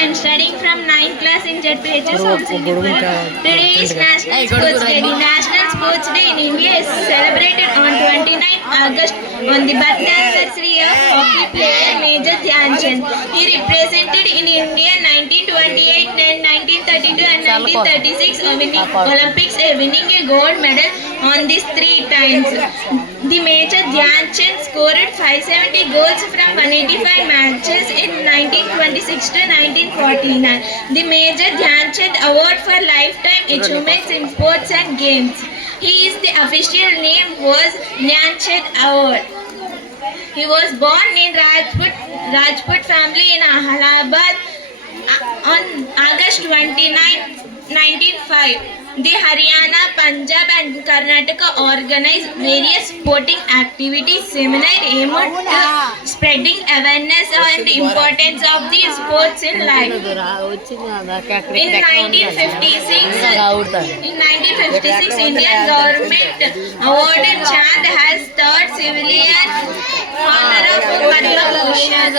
I am studying from 9th class in ZPHS on Singapore. Today is National Sports Day. The National Sports Day in India is celebrated on 29th August on the birth anniversary of hockey player Major Dhyan Chand. He represented in India 1928 and 1932 and 1936 winning Olympics, winning a gold medal on these three times. The Major Dhyan Chand scored 570 goals from 185 matches in 1926 to 1949. The Major Dhyan Chand Award for Lifetime Achievements in Sports and Games. His official name was Dhyan Chand Award. He was born in Rajput family in Allahabad on August 29, 1905. The Haryana, Punjab and Karnataka organized various sporting activities, seminars aimed at spreading awareness and the importance of the sports in life. In 1956, Indian government awarded Chand as third civilian honor of Padma Bhushan.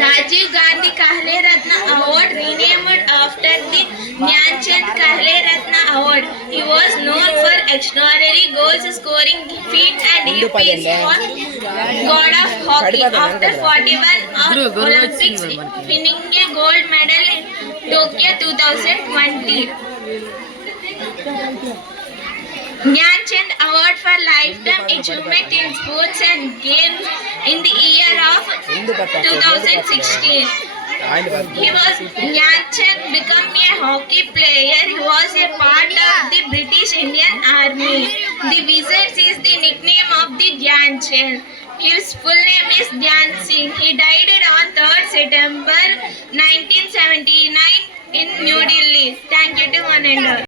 Rajiv Gandhi Kahle Ratna Award renamed after the Dhyan Chand Kahle Ratna Award. He was known for extraordinary goals scoring feat and he is called God of Hockey. After 41 Olympics, winning a gold medal in Tokyo 2020. Dhyan Chand Award for Lifetime Achievement in Sports and Games in the year of 2016. Dhyan Chand became a hockey player. He was a part of the British Indian Army. The Wizards is the nickname of the Dhyan Chand. His full name is Dhyan Singh. He died on 3rd September 1979 in New Delhi. Thank you to one and all.